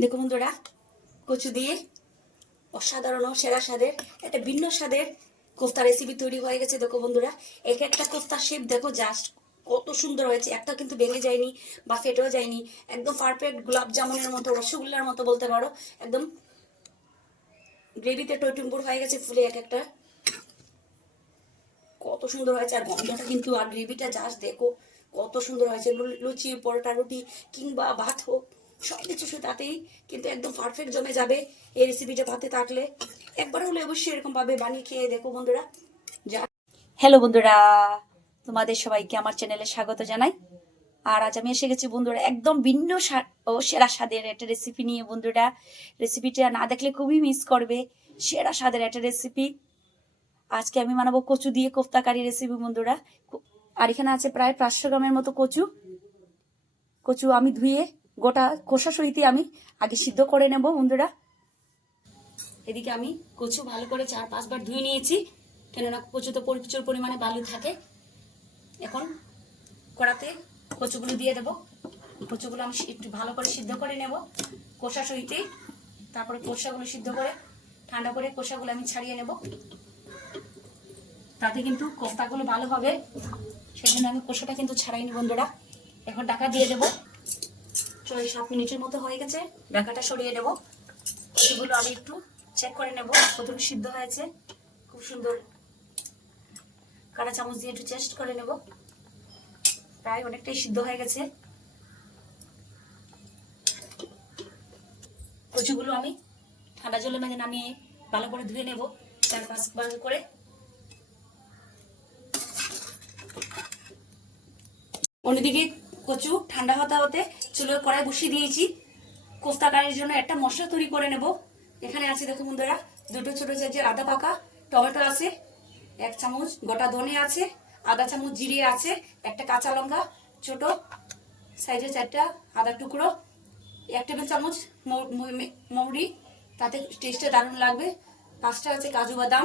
দেখো বন্ধুরা, কচু দিয়ে অসাধারণ সেরা স্বাদের একটা ভিন্ন স্বাদের কোফতা রেসিপি তৈরি হয়ে গেছে। দেখো বন্ধুরা, এক একটা কোফতার শেপ দেখো জাস্ট কত সুন্দর হয়েছে। একটা কিন্তু ভেঙে যায়নি বা ফেটেও যায়নি, একদম পারফেক্ট গোলাপ জামুনের মতো, রসগোল্লার মতো বলতে পারো। একদম গ্রেভিতে টইটুম্বুর হয়ে গেছে ফুলে এক একটা। কত সুন্দর হয়েছে, আর গন্ধটা কিন্তু, আর গ্রেভিটা জাস্ট দেখো কত সুন্দর হয়েছে। লুচি, পরোটা, রুটি কিংবা ভাত হোক, সব কিছু তাতেই কিন্তু একদম পারফেক্ট জমে যাবে এই রেসিপিটা ভাতে থাকলে। একবার হলে অবশ্যই এরকম ভাবে বানিয়ে খেয়ে দেখো বন্ধুরা। যা হ্যালো বন্ধুরা, তোমাদের সবাইকে আমার চ্যানেলে স্বাগত জানাই। আর আজ আমি এসে গেছি বন্ধুরা একদম ভিন্ন ও সেরা স্বাদের একটা রেসিপি নিয়ে। বন্ধুরা, রেসিপিটা না দেখলে খুবই মিস করবে। সেরা স্বাদের একটা রেসিপি আজকে আমি বানাবো কচু দিয়ে কোফতা কারি রেসিপি বন্ধুরা। আর এখানে আছে প্রায় 500 গ্রামের মতো কচু। কচু আমি ধুয়ে গোটা খোসা সহিত আমি আগে সিদ্ধ করে নেব বন্ধুরা। এদিকে আমি কচু ভালো করে 4-5 বার ধুয়ে নিয়েছি, কেননা কচুতে প্রচুর পরিমাণে বালু থাকে। এখন কড়াতে কচুগুলো দিয়ে দেবো। কচুগুলো আমি একটু ভালো করে সিদ্ধ করে নেব খোসা সহিতেই। তারপরে খোসাগুলো সিদ্ধ করে ঠান্ডা করে খোসাগুলো আমি ছাড়িয়ে নেব, তাতে কিন্তু কোফতাগুলো ভালো হবে। সেই জন্য আমি খোসাটা কিন্তু ছাড়াইনি বন্ধুরা। এখন ঢাকা দিয়ে দেবো। 6-7 মিনিটের মতো হয়ে গেছে, ঢাকাটা সরিয়ে দেবো। কচুগুলো আমি একটু চেক করে নেব কতটুকু সিদ্ধ হয়েছে। খুব সুন্দর কাঁটা চামচ দিয়ে একটু টেস্ট করে নেব। প্রায় অনেকটাই সিদ্ধ হয়ে গেছে। কচুগুলো আমি ঠান্ডা জলের মধ্যে নামিয়ে ভালো করে ধুয়ে নেব 4-5 বার করে। অন্যদিকে কচু ঠান্ডা হতে হতে চুলোর কড়াই বসিয়ে দিয়েছি। কোফতা কারির জন্য একটা মশলা তৈরি করে নেব। এখানে আছে দেখো বন্ধুরা, 2টো ছোট সাইজের আদা পাকা টমেটো আছে, 1 চামচ গোটা ধনে আছে, আধা চামচ জিরে আছে, একটা কাঁচা লঙ্কা ছোট সাইজের 4টা আদা টুকরো, 1 টেবিল চামচ মৌরি, তাতে টেস্টে দারুণ লাগবে। 5টা আছে কাজু বাদাম,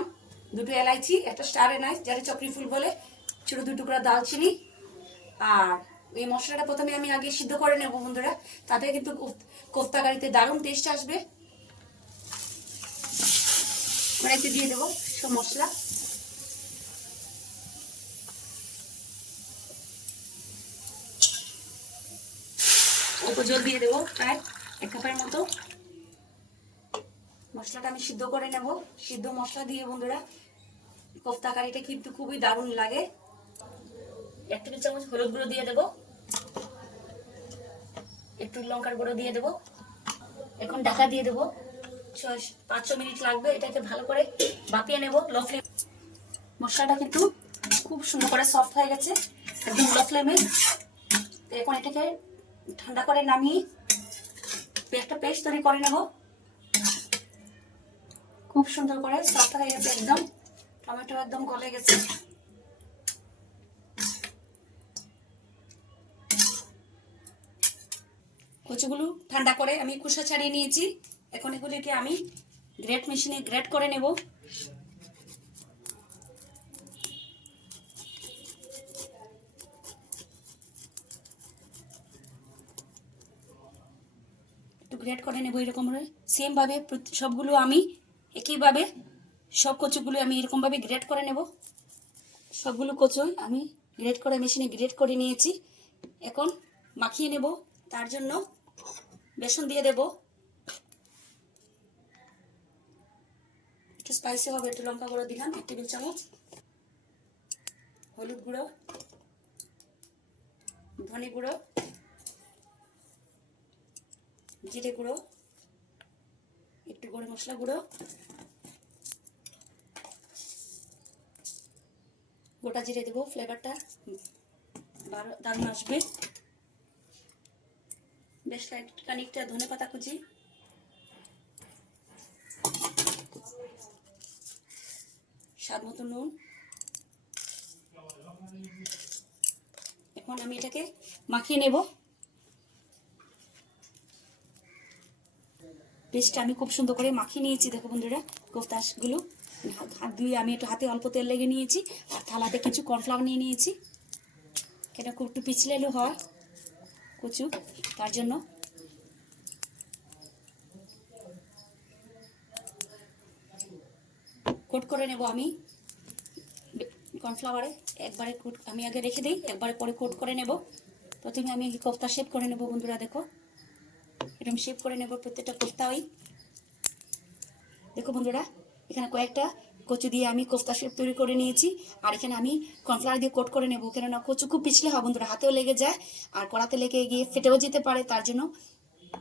2টো এলাইচি, একটা স্টার এনাইচ যারা চক্রি ফুল বলে, ছোট 2 টুকরা দালচিনি। আর এই মশলাটা প্রথমে আমি আগে সিদ্ধ করে নেব বন্ধুরা, তাতে কিন্তু কোফতা কারিতে দারুণ টেস্ট আসবে। কড়াইতে দিয়ে দেবো সব মশলা। অল্প জল দিয়ে দেবো, প্রায় 1 কাপের মতো। মশলাটা আমি সিদ্ধ করে নেব। সিদ্ধ মশলা দিয়ে বন্ধুরা কোফতা কারিটা কিন্তু খুবই দারুণ লাগে। 1 টেবিল চামচ হলুদ গুঁড়ো দিয়ে দেবো, একটু লঙ্কার গুঁড়ো দিয়ে দেবো। এখন ঢাকা দিয়ে দেবো। 5-6 মিনিট লাগবে এটাকে ভালো করে ভাপিয়ে নেব লো ফ্লেম। মশলাটা কিন্তু খুব সুন্দর করে সফট হয়ে গেছে একদম লো ফ্লেমে। এখন এটাকে ঠান্ডা করে নামিয়ে একটা পেস্ট তৈরি করে নেব। খুব সুন্দর করে সফট হয়ে গেছে একদম, টমেটো একদম গলে গেছে। কচুগুলো ঠান্ডা করে আমি খোসা ছাড়িয়ে নিয়েছি। এখন এগুলিকে আমি গ্রেট মেশিনে গ্রেট করে নেব। একটু গ্রেট করে নেব এরকম সেম ভাবে সবগুলো আমি একইভাবে সব কচুগুলো আমি এরকম ভাবে গ্রেট করে নেব। সবগুলো কচু আমি গ্রেট করে মেশিনে গ্রেট করে নিয়েছি। এখন মাখিয়ে নেব। তার জন্য বেসন দিয়ে দেব, একটু স্পাইসি হবে, একটু লঙ্কা গুঁড়ো দিলাম 1 টেবিল চামচ, হলুদ গুঁড়ো, ধনে গুঁড়ো, জিরে গুঁড়ো, একটু গরম মশলা গুঁড়ো, গোটা জিরে দেবো, ফ্লেভারটা দারুণ আসবে। বেশ খানিকটা ধনে পাতা কুচি, স্বাদ মতো নুন। এখন আমি এটাকে মাখিয়ে নেব। পেস্টটা আমি খুব সুন্দর করে মাখিয়ে নিয়েছি। দেখো বন্ধুরা, কোফতাগুলো হাত ধুয়ে আমি একটু হাতে অল্প তেল লেগে নিয়েছি, আর থালাতে কিছু কর্নফ্লাওয়ার নিয়ে নিয়েছি। এটা খুব একটু পিছলেলেও হয় কচু, তার জন্য কোট করে নেব আমি কর্নফ্লাওয়ারে। একবারে কোট আমি আগে রেখে দিই, একবারে পরে কোট করে নেব। প্রথমে আমি কোফতা শেপ করে নেব বন্ধুরা, দেখো এরকম শেপ করে নেব প্রত্যেকটা কোফতা। ওই দেখো বন্ধুরা, এখানে কয়েকটা কচু দিয়ে আমি কোফতা শেপ তৈরি করে নিয়েছি। আর এখানে আমি কর্নফ্লাওয়ার দিয়ে কোট করে নেব, কেননা কচু খুব পিছলে হয় বন্ধুরা, হাতেও লেগে যায় আর কড়াতে লেগে গিয়ে ফেটেও যেতে পারে। তার জন্য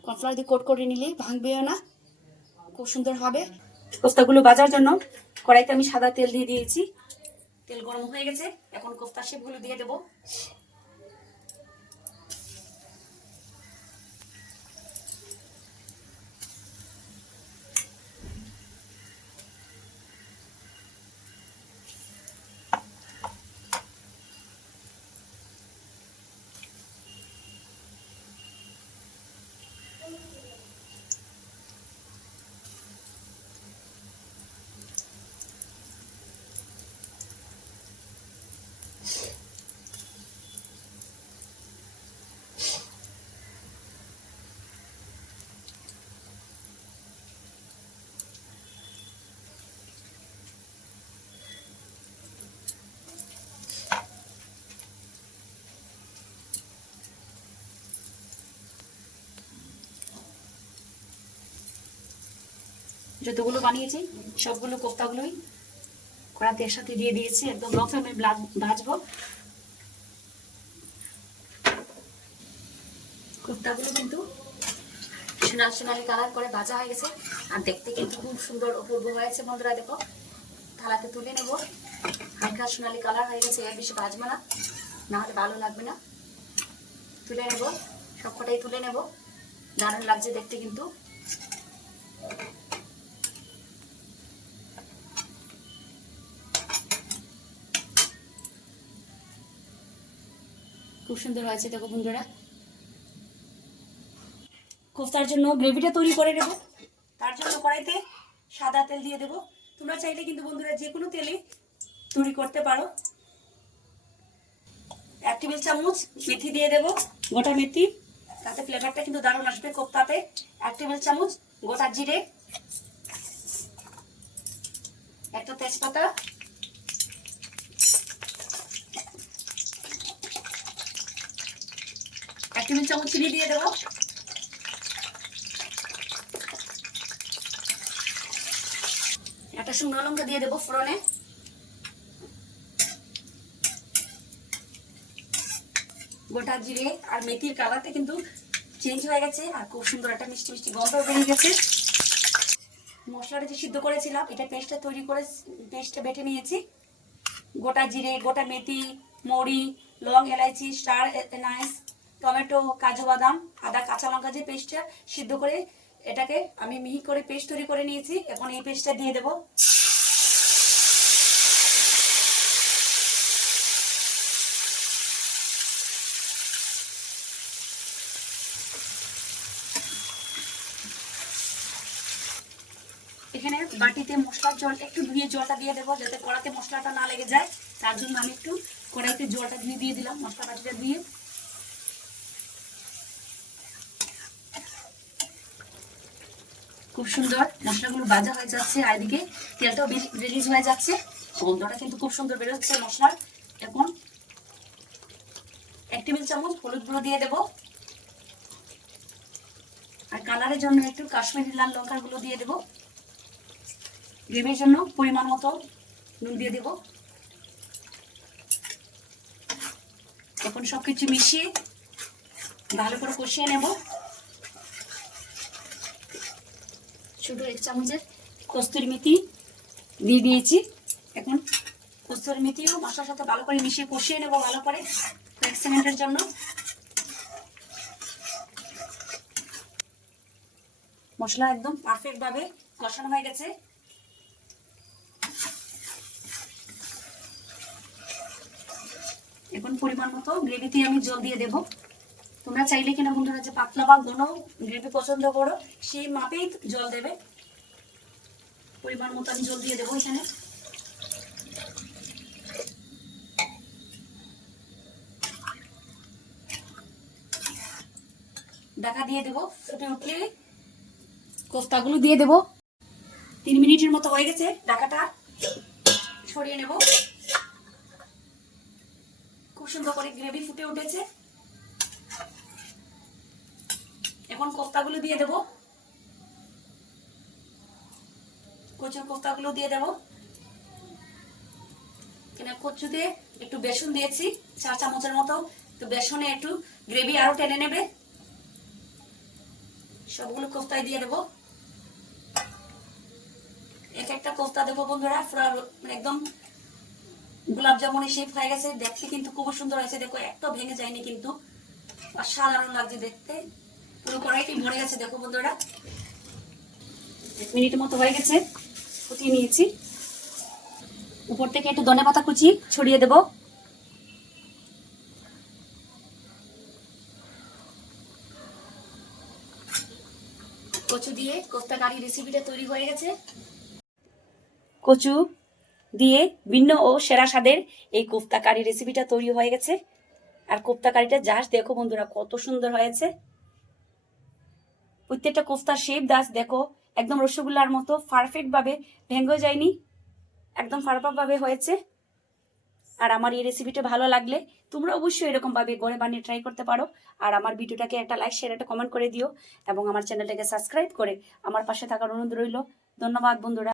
কর্নফ্লাওয়ার দিয়ে কোট করে নিলে ভাঙবেও না, খুব সুন্দর হবে। কোফতাগুলো ভাজার জন্য কড়াইতে আমি সাদা তেল দিয়ে দিয়েছি। তেল গরম হয়ে গেছে, এখন কোফতা শেপগুলো দিয়ে দেবো। যতগুলো বানিয়েছি সবগুলো কোফতাগুলোই কড়াতে একসাথে দিয়ে দিয়েছি, একদম লো ফ্লেমে ভাজবো। কোফতাগুলো কিন্তু সোনালি কালার করে ভাজা হয়ে গেছে আর দেখতে কিন্তু খুব সুন্দর অপূর্ব হয়েছে বন্ধুরা। দেখো থালাতে তুলে নেব, হালকা সোনালি কালার হয়ে গেছে, এর বেশি ভাজবো না, নাহলে ভালো লাগবে না। তুলে নেব, সবকটাই তুলে নেব, দারুণ লাগছে দেখতে কিন্তু। খুব সুন্দর হয়েছে দেখো বন্ধুরা। কোফতার জন্য গ্রেভিটা তৈরি করে নেব, তার জন্য কড়াইতে সাদা তেল দিয়ে দেবো। তোমরা চাইলে কিন্তু বন্ধুরা যে কোনো তেলে তৈরি করতে পারো। 1 টেবিল চামচ মেথি দিয়ে দেবো, গোটা মেথি, তাতে ফ্লেভারটা কিন্তু দারুণ আসবে কোফতাতে। 1 টেবিল চামচ গোটা জিরে, একটা তেজপাতা, 1 টেবিল চামচ চিনি দিয়ে দেবো, একটা শুকনো লঙ্কা দিয়ে দেবো ফোড়নে, গোটা জিরে আর মেথির কালারটা কিন্তু চেঞ্জ হয়ে গেছে আর খুব সুন্দর একটা মিষ্টি মিষ্টি গন্ধ বেরিয়ে গেছে। মশলাটা যে সিদ্ধ করেছিলাম এটা পেস্টটা তৈরি করে পেস্টটা বেটে নিয়েছি। গোটা জিরে, গোটা মেথি, মৌরি, লং, এলাইচি, স্টার নাইস, টমেটো, কাজু বাদাম, আদা, কাঁচা লঙ্কা যে পেস্টটা সিদ্ধ করে এটাকে আমি মিহি করে পেস্ট তৈরি করে নিয়েছি। এখন এই পেস্টটা দিয়ে দেবো। এখানে বাটিতে মশলার জল একটু ধুয়ে জলটা দিয়ে দেবো, যাতে কড়াতে মশলাটা না লেগে যায়। তার জন্য আমি একটু কড়াইতে জলটা ধুয়ে দিয়ে দিলাম, মশলা বাটিটা দিয়ে। খুব সুন্দর মশলাগুলো ভাজা হয়ে যাচ্ছে আর এদিকে তেলটাও রিলিজ হয়ে যাচ্ছে, গন্ধটা কিন্তু খুব সুন্দর বেরোচ্ছে মশলার। এখন 1 টেবিল চামচ হলুদ গুঁড়ো দিয়ে দেবো আর কালারের জন্য একটু কাশ্মীরি লাল লঙ্কার গুঁড়ো দিয়ে দেবো। গ্রেভির জন্য পরিমাণ মতো নুন দিয়ে দেব। এখন সবকিছু মিশিয়ে ভালো করে কষিয়ে নেব। ছোট 1 চামচের কস্তুরি মেথি দিয়ে দিয়েছি। এখন কস্তুরি মেথিও মশলার সাথে ভালো করে মিশিয়ে কষিয়ে নেব ভালো করে 1 সেকেন্ডের জন্য। মশলা একদম পারফেক্ট ভাবে কষানো হয়ে গেছে। এখন পরিমাণ মতো গ্রেভিতে আমি জল দিয়ে দেব। তোমরা চাইলে কিনা বন্ধুরা যে পাতলা বা ঘন গ্রেভি পছন্দ করো সেই মাপেই জল দেবে। পরিমাণ মতো আমি জল দিয়ে দেবো এখানে। ঢাকা দিয়ে দেবো, ফুটে উঠলে কোফতাগুলো দিয়ে দেবো। 3 মিনিটের মতো হয়ে গেছে, ঢাকাটা ছড়িয়ে নেব। খুব সুন্দর করে গ্রেভি ফুটে উঠেছে। এখন কোফতাগুলো দিয়ে দেব, কচুর কোফতাগুলো দিয়ে দেব। এখানে কচুতে একটু বেসন দিয়েছি 4 চামচের মতো, তো বেসনে একটু গ্রেভি আরো টেনে নেবে। সবগুলো কোফতায় দিয়ে দেব। এক একটা কোফতা দেবো বন্ধুরা, পুরো একদম গোলাপ জামুনের শেপ হয়ে গেছে। দেখতে কিন্তু খুব সুন্দর হয়েছে, দেখো একটা ভেঙে যায়নি কিন্তু, অসাধারণ লাগছে দেখতে। পুরো কড়াইটি ভরে গেছে দেখো বন্ধুরা। 1 মিনিটের মতো হয়ে গেছে, ফুটিয়ে নিয়েছি। উপর থেকে একটু ধনেপাতা কুচি ছড়িয়ে দেব। কচু দিয়ে কোফতা কারি রেসিপিটা তৈরি হয়ে গেছে। কচু দিয়ে ভিন্ন ও সেরা স্বাদের এই কোফতা কারি রেসিপিটা তৈরি হয়ে গেছে। আর কোফতা কারিটা জাস্ট দেখো বন্ধুরা কত সুন্দর হয়েছে। প্রত্যেকটা কোফতার শেপ জাস্ট দেখো, একদম রসগোল্লার মতো পারফেক্ট ভাবে ভেঙে যায়নি, একদম পারফেক্ট ভাবে হয়েছে। আর আমার এই রেসিপিটা ভালো লাগলে তোমরা অবশ্যই এরকম ভাবে ঘরে বানিয়ে ট্রাই করতে পারো। আর আমার ভিডিওটাকে একটা লাইক, শেয়ার, একটা কমেন্ট করে দিও এবং আমার চ্যানেলটাকে সাবস্ক্রাইব করে আমার পাশে থাকার অনুরোধ রইল। ধন্যবাদ বন্ধুরা।